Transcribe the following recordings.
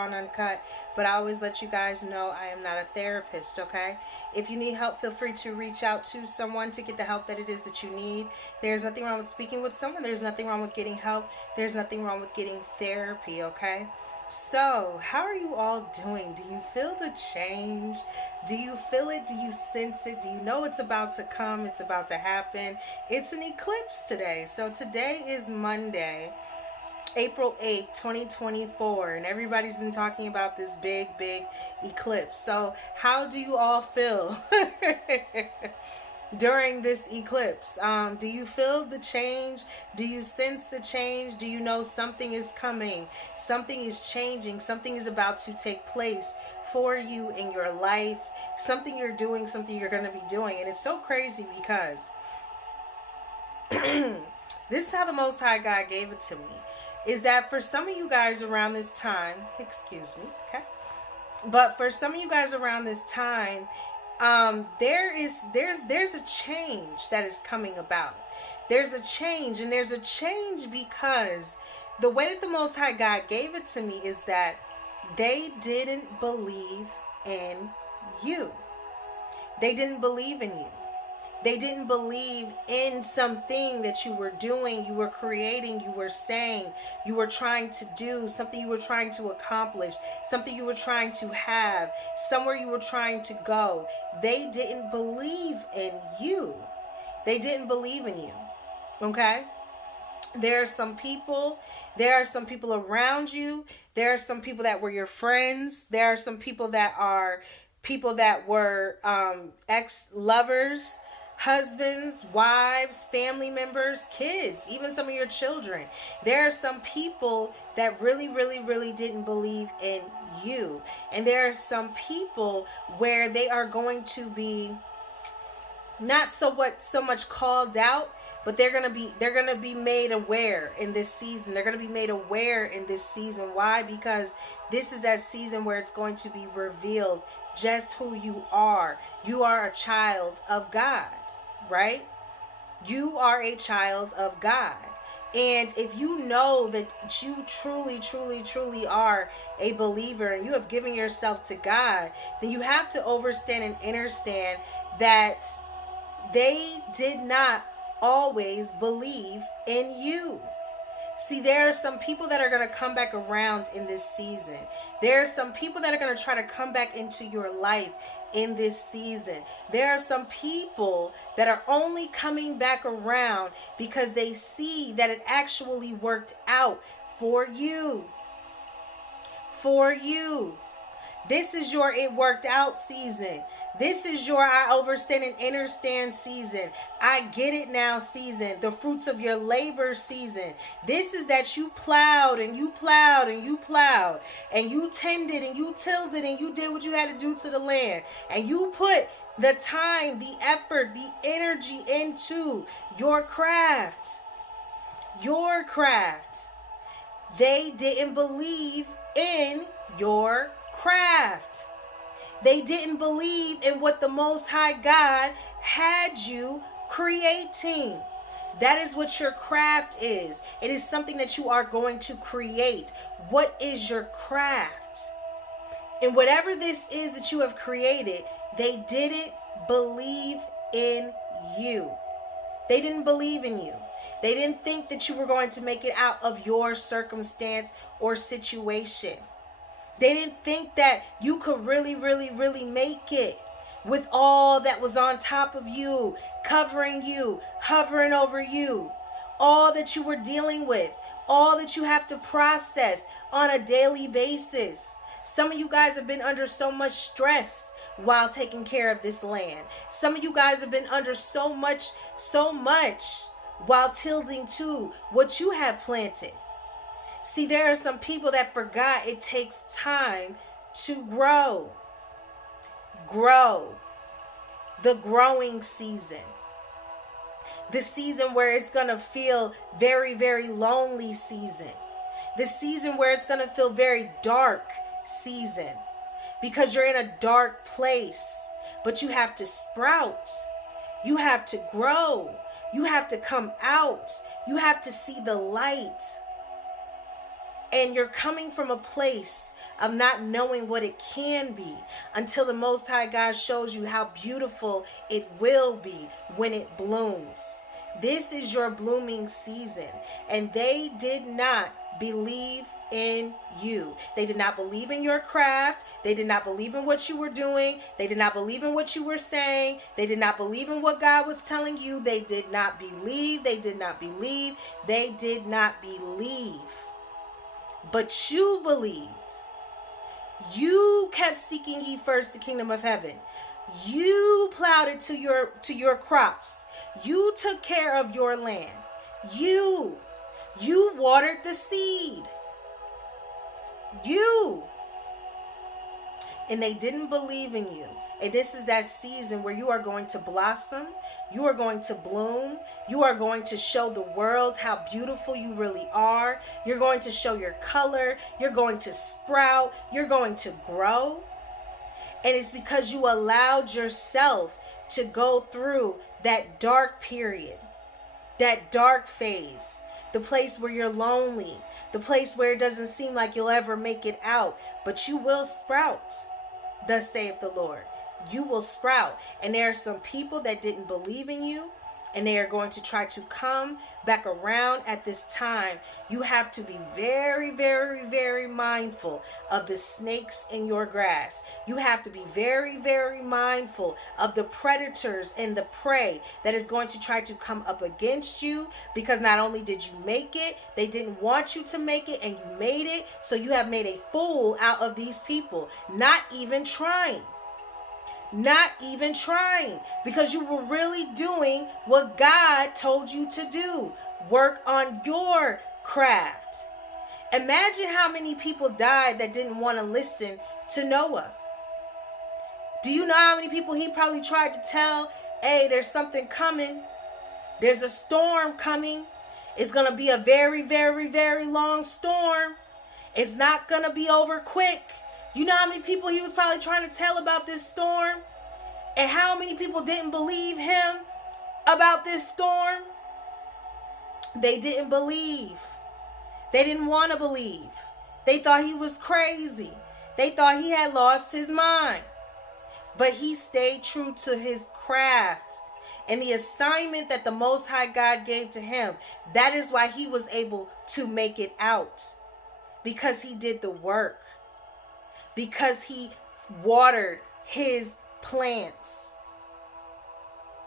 raw and uncut, but I always let you guys know I am not a therapist, okay? If you need help, feel free to reach out to someone to get the help that it is that you need. There's nothing wrong with speaking with someone. There's nothing wrong with getting help. There's nothing wrong with getting therapy, okay? So, how are you all doing? Do you feel the change? Do you feel it? Do you sense it? Do you know it's about to come? It's about to happen. It's an eclipse today. So today is Monday, April 8th, 2024, and everybody's been talking about this big eclipse. So how do you all feel during this eclipse? Do you feel the change? Do you sense the change? Do you know something is coming? Something is changing. Something is about to take place for you in your life. Something you're doing, something you're going to be doing. And it's so crazy because this is how the Most High God gave it to me. Is that for some of you guys around this time, excuse me, okay? But for some of you guys around this time, there's a change that is coming about. There's a change, and there's a change because the way that the Most High God gave it to me is that they didn't believe in you. They didn't believe in you. They didn't believe in something that you were doing, you were creating, you were saying, you were trying to do, something you were trying to accomplish, something you were trying to have, somewhere you were trying to go. They didn't believe in you. They didn't believe in you. Okay? There are some people around you. There are some people that were your friends. There are some people that were ex-lovers, husbands, wives, family members, kids, even some of your children. There are some people that really didn't believe in you. And there are some people where they are going to be not so much called out, but they're gonna be made aware in this season. They're gonna be made aware in this season. Why? Because this is that season where it's going to be revealed just who you are. You are a child of God, right? You are a child of God. And if you know that you truly are a believer and you have given yourself to God, then you have to understand and understand that they did not always believe in you. See, there are some people that are going to come back around in this season. There are some people that are going to try to come back into your life in this season. There are some people that are only coming back around because they see that it actually worked out for you. For you. This is your it worked out season. This is your I overstand and understand season. I get it now season. The fruits of your labor season. This is that you plowed and you plowed and you plowed and you tended and you tilled it and you did what you had to do to the land. And you put the time, the effort, the energy into your craft. Your craft. They didn't believe in your craft. They didn't believe in what the Most High God had you creating. That is what your craft is. It is something that you are going to create. What is your craft? And whatever this is that you have created, they didn't believe in you. They didn't believe in you. They didn't think that you were going to make it out of your circumstance or situation. They didn't think that you could really make it with all that was on top of you, covering you, hovering over you, all that you were dealing with, all that you have to process on a daily basis. Some of you guys have been under so much stress while taking care of this land. Some of you guys have been under so much while tilting to what you have planted. See, there are some people that forgot it takes time to grow. Grow. The growing season. The season where it's going to feel very lonely season. The season where it's going to feel very dark season. Because you're in a dark place. But you have to sprout. You have to grow. You have to come out. You have to see the light. And you're coming from a place of not knowing what it can be until the Most High God shows you how beautiful it will be when it blooms. This is your blooming season, and they did not believe in you. They did not believe in your craft. They did not believe in what you were doing. They did not believe in what you were saying. They did not believe in what God was telling you. They did not believe. They did not believe. They did not believe. But you believed. You kept seeking ye first the kingdom of heaven. You plowed it to your crops. You took care of your land. You watered the seed. And they didn't believe in you. And this is that season where you are going to blossom. You are going to bloom. You are going to show the world how beautiful you really are. You're going to show your color. You're going to sprout. You're going to grow. And it's because you allowed yourself to go through that dark period, that dark phase, the place where you're lonely, the place where it doesn't seem like you'll ever make it out, but you will sprout, thus saith the Lord. You will sprout. And there are some people that didn't believe in you, and they are going to try to come back around at this time. You have to be very, very, very mindful of the snakes in your grass. You have to be very, very mindful of the predators and the prey that is going to try to come up against you, because not only did you make it, they didn't want you to make it, and you made it. So you have made a fool out of these people, not even trying. Not even trying, because you were really doing what God told you to do. Work on your craft. Imagine how many people died that didn't want to listen to Noah. Do you know how many people he probably tried to tell, hey, there's something coming. There's a storm coming. It's going to be a very, very, very long storm. It's not going to be over quick. You know how many people he was probably trying to tell about this storm? And how many people didn't believe him about this storm? They didn't believe. They didn't want to believe. They thought he was crazy. They thought he had lost his mind. But he stayed true to his craft and the assignment that the Most High God gave to him. That is why he was able to make it out. Because he did the work. Because he watered his plants.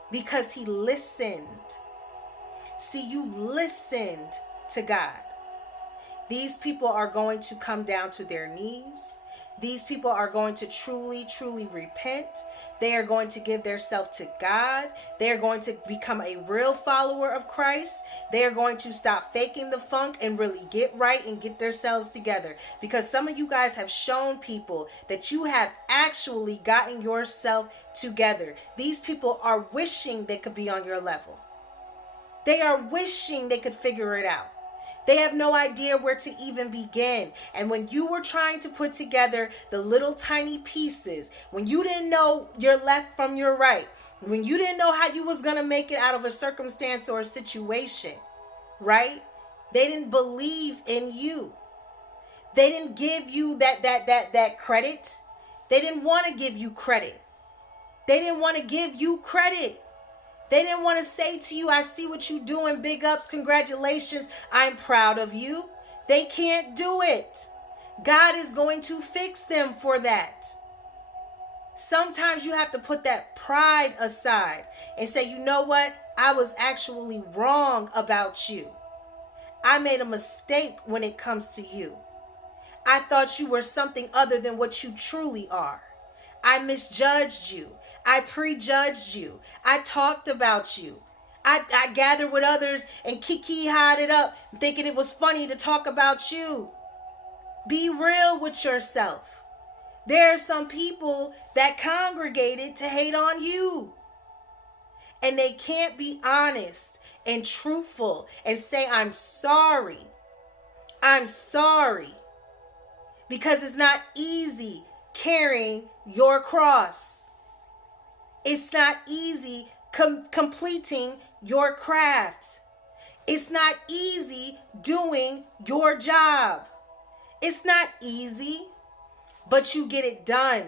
Because he listened. See, you listened to God. These people are going to come down to their knees. These people are going to truly, truly repent. They are going to give themselves to God. They are going to become a real follower of Christ. They are going to stop faking the funk and really get right and get themselves together. Because some of you guys have shown people that you have actually gotten yourself together. These people are wishing they could be on your level. They are wishing they could figure it out. They have no idea where to even begin. And when you were trying to put together the little tiny pieces, when you didn't know your left from your right, when you didn't know how you was going to make it out of a circumstance or a situation, right? They didn't believe in you. They didn't give you that credit. They didn't want to give you credit. They didn't want to give you credit. They didn't want to say to you, I see what you're doing. Big ups. Congratulations. I'm proud of you. They can't do it. God is going to fix them for that. Sometimes you have to put that pride aside and say, you know what? I was actually wrong about you. I made a mistake when it comes to you. I thought you were something other than what you truly are. I misjudged you. I prejudged you. I talked about you. I gathered with others and kiki-hied it up, thinking it was funny to talk about you. Be real with yourself. There are some people that congregated to hate on you. And they can't be honest and truthful and say, I'm sorry. I'm sorry. Because it's not easy carrying your cross. It's not easy completing your craft. It's not easy doing your job. It's not easy. but you get it done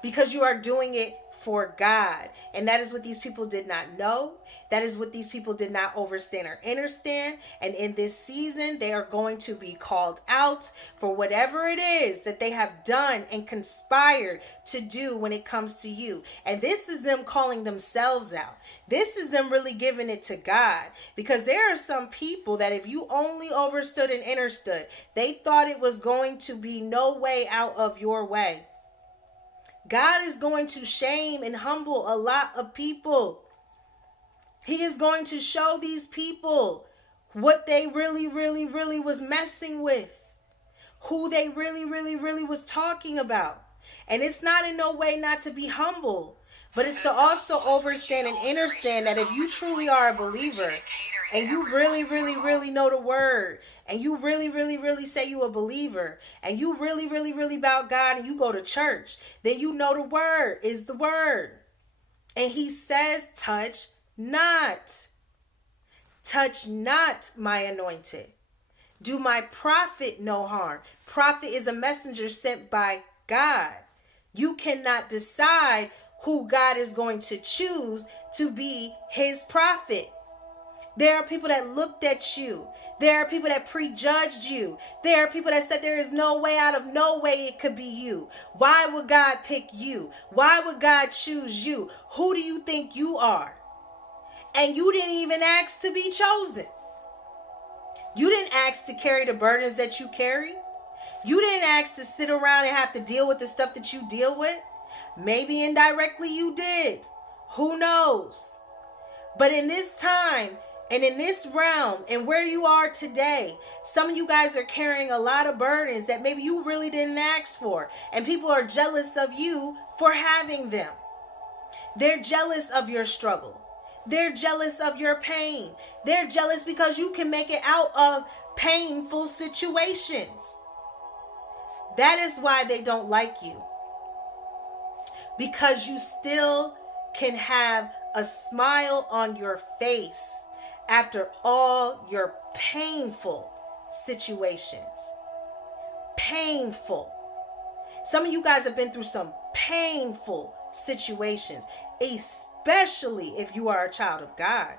because you are doing it for God. And that is what these people did not know. That is what these people did not understand or understand. And in this season, they are going to be called out for whatever it is that they have done and conspired to do when it comes to you. And this is them calling themselves out. This is them really giving it to God. Because there are some people that if you only overstood and understood, they thought it was going to be no way out of your way. God is going to shame and humble a lot of people. He is going to show these people what they really was messing with. Who they really was talking about. And it's not in no way not to be humble. But it's to also understand and understand that if you truly are a believer and you really know the word, and you really say you a believer, and you really about God, and you go to church, then you know the word is the word. And he says, touch not my anointed. Do my prophet no harm. Prophet is a messenger sent by God. You cannot decide who God is going to choose to be his prophet. There are people that looked at you. There are people that prejudged you. There are people that said there is no way out of no way it could be you. Why would God pick you? Why would God choose you? Who do you think you are? And you didn't even ask to be chosen. You didn't ask to carry the burdens that you carry. You didn't ask to sit around and have to deal with the stuff that you deal with. Maybe indirectly you did. Who knows? But in this time and in this realm and where you are today, some of you guys are carrying a lot of burdens that maybe you really didn't ask for. And people are jealous of you for having them. They're jealous of your struggle. They're jealous of your pain. They're jealous because you can make it out of painful situations. That is why they don't like you. Because you still can have a smile on your face after all your painful situations. Painful. Some of you guys have been through some painful situations, especially if you are a child of God.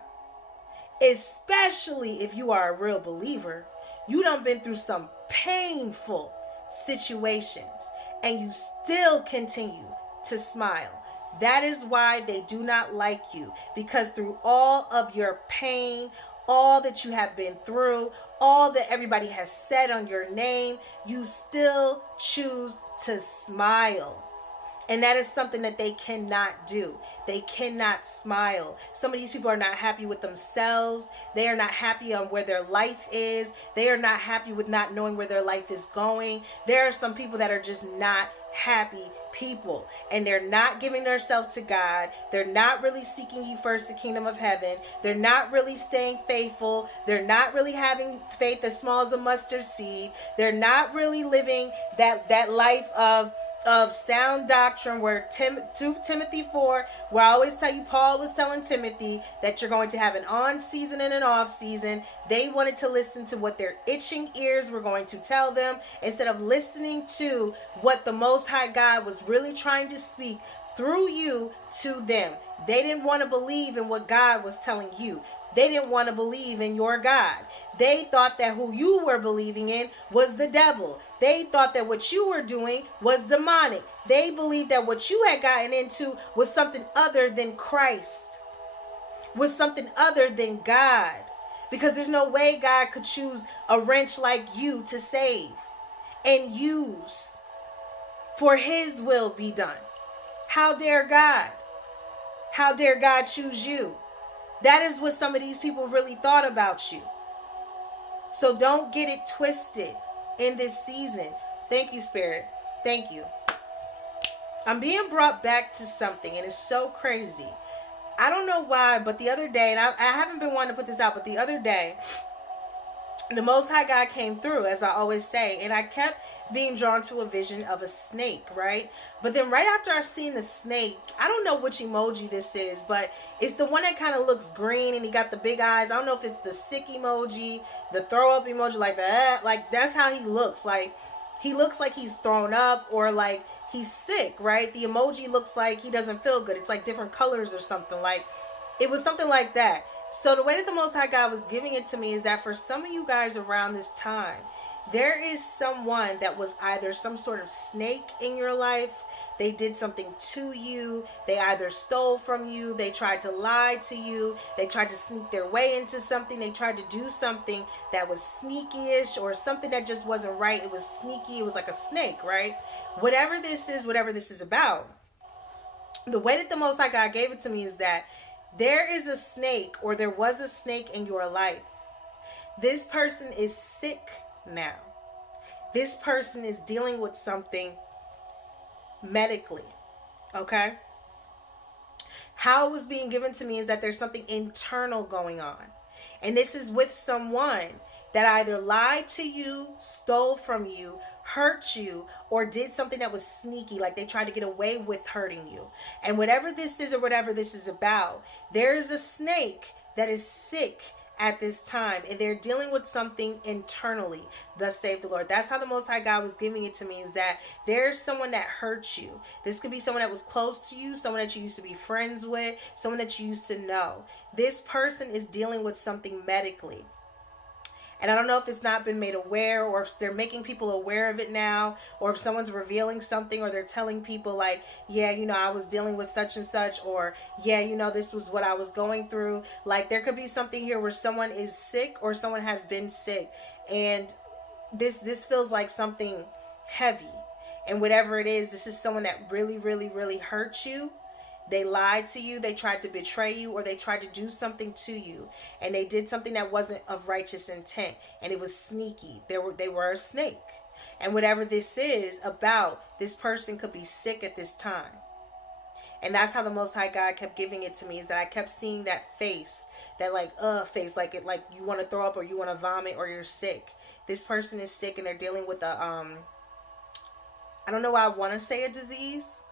Especially if you are a real believer. You done been through some painful situations and you still continue to smile. That is why they do not like you, because through all of your pain, all that you have been through, all that everybody has said on your name, you still choose to smile. And that is something that they cannot do. They cannot smile. Some of these people are not happy with themselves. They are not happy on where their life is. They are not happy with not knowing where their life is going. There are some people that are just not happy people, and they're not giving themselves to God. They're not really seeking ye first the kingdom of heaven. They're not really staying faithful. They're not really having faith as small as a mustard seed. They're not really living that life of sound doctrine, where 2 Timothy 4, where I always tell you, Paul was telling Timothy that you're going to have an on season and an off season. They wanted to listen to what their itching ears were going to tell them instead of listening to what the Most High God was really trying to speak through you to them. They didn't want to believe in what God was telling you. They didn't want to believe in your God. They thought that who you were believing in was the devil. They thought that what you were doing was demonic. They believed that what you had gotten into was something other than Christ, was something other than God. Because there's no way God could choose a wrench like you to save and use for his will be done. How dare God? How dare God choose you? That is what some of these people really thought about you. So don't get it twisted in this season. Thank you, Spirit. Thank you. I'm being brought back to something, and it's so crazy. I don't know why, but the other day, and I haven't been wanting to put this out, but the other day, the Most High God came through, as I always say, and I kept being drawn to a vision of a snake, right? But then right after I seen the snake, I don't know which emoji this is, but it's the one that kind of looks green and he got the big eyes. I don't know if it's the sick emoji, the throw up emoji, like that. Like, that's how he looks. Like, he looks like he's thrown up or like he's sick, right? The emoji looks like he doesn't feel good. It's like different colors or something. Like, it was something like that. So the way that the Most High God was giving it to me is that for some of you guys around this time, there is someone that was either some sort of snake in your life. They did something to you. They either stole from you. They tried to lie to you. They tried to sneak their way into something. They tried to do something that was sneaky-ish or something that just wasn't right. It was sneaky. It was like a snake, right? Whatever this is about, the way that the Most High God gave it to me is that there is a snake, or there was a snake in your life. This person is sick now. This person is dealing with something medically. Okay? How it was being given to me is that there's something internal going on. And this is with someone that either lied to you, stole from you, hurt you, or did something that was sneaky, like they tried to get away with hurting you. And whatever this is or whatever this is about, there is a snake that is sick at this time, and they're dealing with something internally. Thus save the Lord. That's how the Most High God was giving it to me, is that there's someone that hurt you. This could be someone that was close to you, someone that you used to be friends with, someone that you used to know. This person is dealing with something medically. And I don't know if it's not been made aware, or if they're making people aware of it now, or if someone's revealing something, or they're telling people like, yeah, you know, I was dealing with such and such, or yeah, you know, this was what I was going through. Like, there could be something here where someone is sick or someone has been sick, and this feels like something heavy. And whatever it is, this is someone that really, really, really hurt you. They lied to you, they tried to betray you, or they tried to do something to you. And they did something that wasn't of righteous intent. And it was sneaky. They were a snake. And whatever this is about, this person could be sick at this time. And that's how the Most High God kept giving it to me, is that I kept seeing that face, that like, face, like it, like you want to throw up or you want to vomit or you're sick. This person is sick and they're dealing with a, I don't know why I want to say a disease.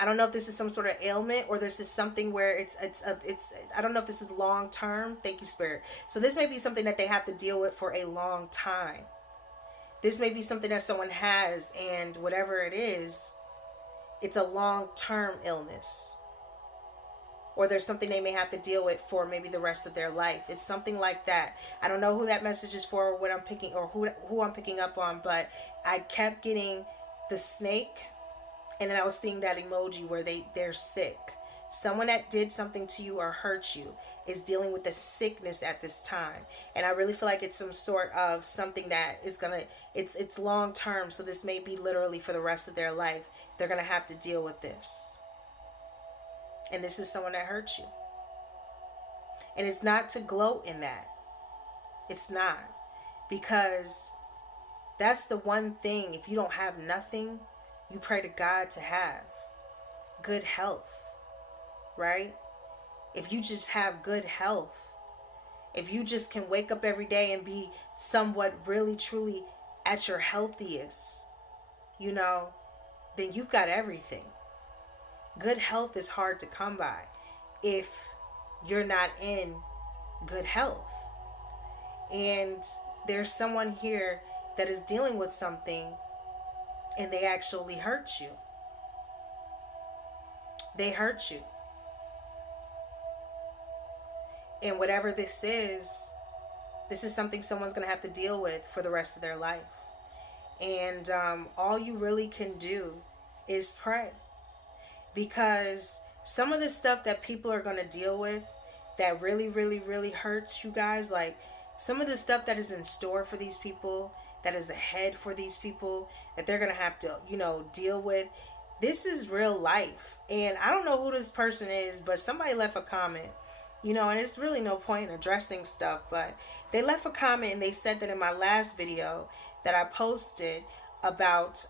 I don't know if this is some sort of ailment, or this is something where it's I don't know if this is long term. Thank you, Spirit. So this may be something that they have to deal with for a long time. This may be something that someone has, and whatever it is, it's a long term illness. Or there's something they may have to deal with for maybe the rest of their life. It's something like that. I don't know who that message is for, or what I'm picking, or who I'm picking up on, but I kept getting the snake. And then I was seeing that emoji where they're sick. Someone that did something to you or hurt you is dealing with a sickness at this time. And I really feel like it's some sort of something that is it's long term. So this may be literally for the rest of their life. They're going to have to deal with this. And this is someone that hurt you. And it's not to gloat in that. It's not. Because that's the one thing, if you don't have nothing, you pray to God to have good health, right? If you just have good health, if you just can wake up every day and be somewhat really, truly at your healthiest, you know, then you've got everything. Good health is hard to come by if you're not in good health. And there's someone here that is dealing with something, and they actually hurt you. They hurt you. And whatever this is something someone's going to have to deal with for the rest of their life. And all you really can do is pray. Because some of the stuff that people are going to deal with that really, really, really hurts you guys, like some of the stuff that is in store for these people, that is ahead for these people, that they're going to have to, you know, deal with. This is real life. And I don't know who this person is, but somebody left a comment, you know, and it's really no point in addressing stuff, but they left a comment and they said that in my last video that I posted about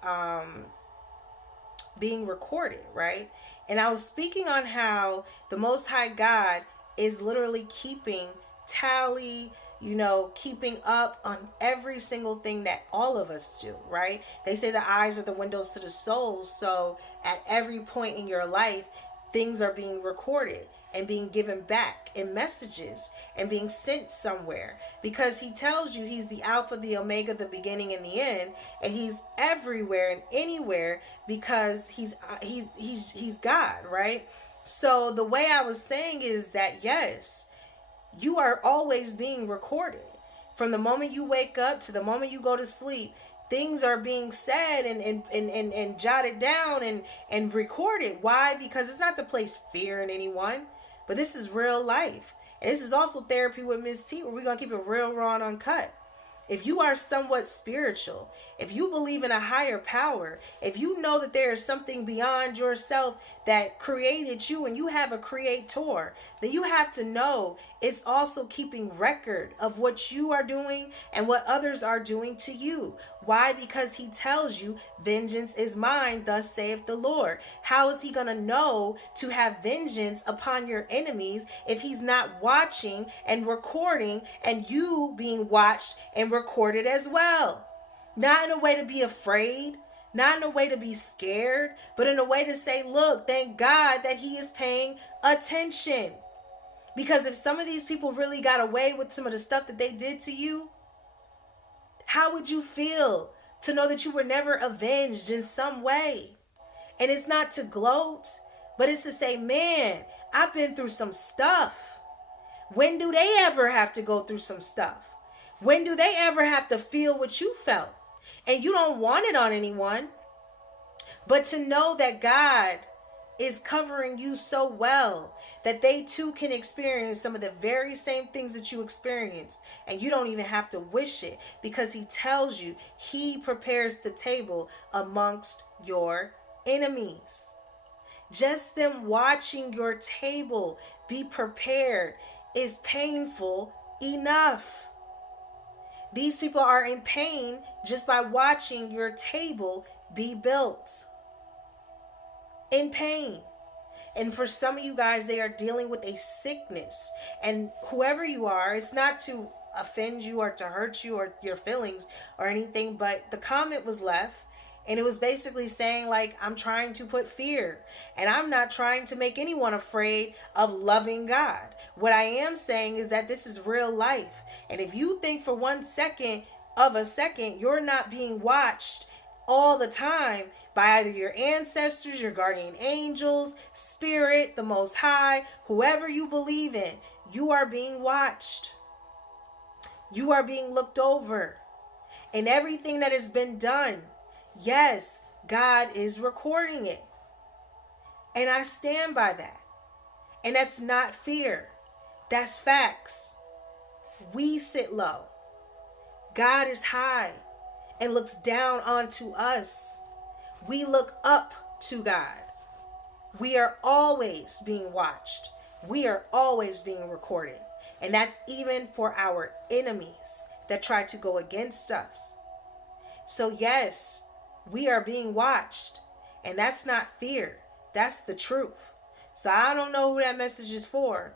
being recorded, right? And I was speaking on how the Most High God is literally keeping tally, you know, keeping up on every single thing that all of us do, right? They say the eyes are the windows to the soul. So at every point in your life, things are being recorded and being given back in messages and being sent somewhere, because he tells you he's the Alpha, the Omega, the beginning and the end, and he's everywhere and anywhere, because he's God, right? So the way I was saying is that, yes, you are always being recorded. From the moment you wake up to the moment you go to sleep, things are being said and jotted down and recorded. Why? Because it's not to place fear in anyone, but this is real life. And this is also Therapy with Miss T, where we're going to keep it real, raw, and uncut. If you are somewhat spiritual, if you believe in a higher power, if you know that there is something beyond yourself that created you and you have a creator, then you have to know it's also keeping record of what you are doing and what others are doing to you. Why? Because he tells you, vengeance is mine, thus saith the Lord. How is he going to know to have vengeance upon your enemies if he's not watching and recording, and you being watched and recorded as well? Not in a way to be afraid, not in a way to be scared, but in a way to say, look, thank God that he is paying attention. Because if some of these people really got away with some of the stuff that they did to you, how would you feel to know that you were never avenged in some way? And it's not to gloat, but it's to say, man, I've been through some stuff. When do they ever have to go through some stuff? When do they ever have to feel what you felt? And you don't want it on anyone. But to know that God is covering you so well that they too can experience some of the very same things that you experienced, and you don't even have to wish it, because he tells you he prepares the table amongst your enemies. Just them watching your table be prepared is painful enough. These people are in pain just by watching your table be built. In pain. And for some of you guys, they are dealing with a sickness. And whoever you are, it's not to offend you or to hurt you or your feelings or anything, but the comment was left, and it was basically saying, like, I'm trying to put fear, and I'm not trying to make anyone afraid of loving God. What I am saying is that this is real life. And if you think for 1 second of a second you're not being watched all the time by either your ancestors, your guardian angels, spirit, the Most High, whoever you believe in, you are being watched. You are being looked over. And everything that has been done, yes, God is recording it. And I stand by that. And that's not fear. That's facts. We sit low. God is high and looks down onto us. We look up to God. We are always being watched. We are always being recorded. And that's even for our enemies that try to go against us. So yes, we are being watched. And that's not fear. That's the truth. So I don't know who that message is for.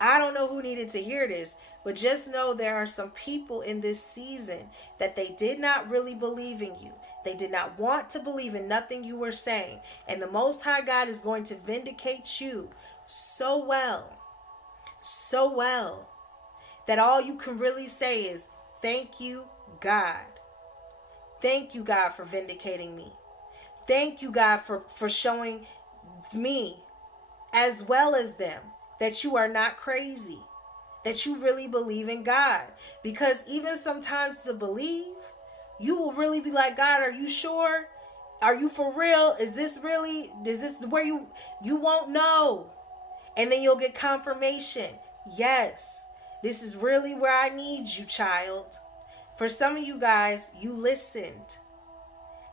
I don't know who needed to hear this. But just know there are some people in this season that they did not really believe in you. They did not want to believe in nothing you were saying. And the Most High God is going to vindicate you so well, that all you can really say is, thank you, God. Thank you, God, for vindicating me. Thank you, God, for showing me, as well as them, that you are not crazy. That you really believe in God. Because even sometimes to believe, you will really be like, God, are you sure? Are you for real? Is this where you won't know? And then you'll get confirmation. Yes, this is really where I need you, child. For some of you guys, you listened.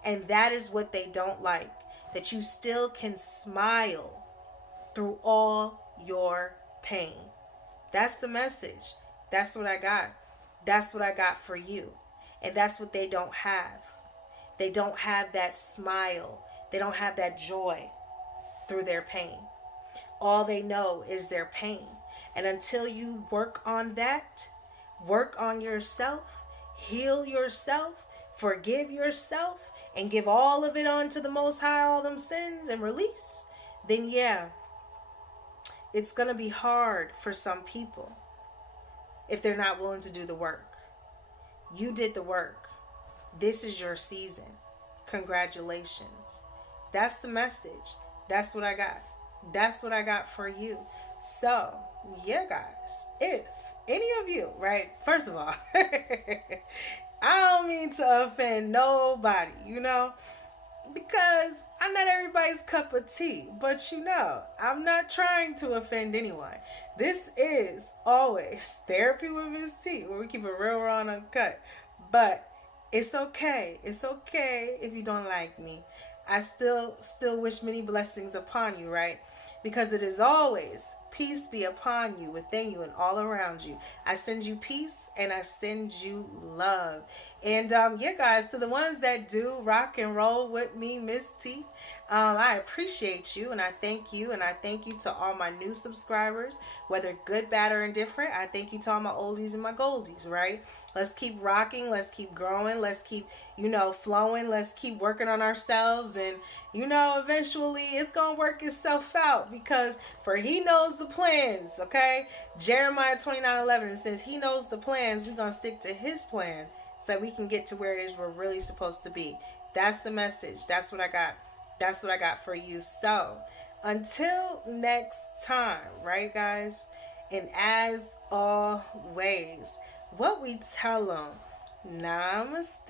And that is what they don't like. That you still can smile through all your pain. That's the message. That's what I got. That's what I got for you. And that's what they don't have. They don't have that smile. They don't have that joy through their pain. All they know is their pain. And until you work on that, work on yourself, heal yourself, forgive yourself, and give all of it on to the Most High, all them sins, and release, then yeah, It's going to be hard for some people if they're not willing to do the work. You did the work. This is your season. Congratulations. That's the message. That's what I got. That's what I got for you. So, yeah, guys, if any of you, right, first of all, I don't mean to offend nobody, because I'm not everybody's cup of tea, but I'm not trying to offend anyone. This is always Therapy with Miss T, where we keep it real, raw, and uncut. But it's okay. It's okay if you don't like me. I still wish many blessings upon you, right? Because it is always peace be upon you, within you, and all around you. I send you peace and I send you love. And yeah, guys, to the ones that do rock and roll with me, Miss T, I appreciate you and I thank you. And I thank you to all my new subscribers, whether good, bad, or indifferent. I thank you to all my oldies and my goldies, right? Let's keep rocking. Let's keep growing. Let's keep, flowing. Let's keep working on ourselves. And, eventually it's going to work itself out, because for he knows the plans, okay? Jeremiah 29:11 says he knows the plans. We're going to stick to his plan so that we can get to where it is we're really supposed to be. That's the message. That's what I got. That's what I got for you. So until next time, right, guys? And as always, what we tell them, namaste.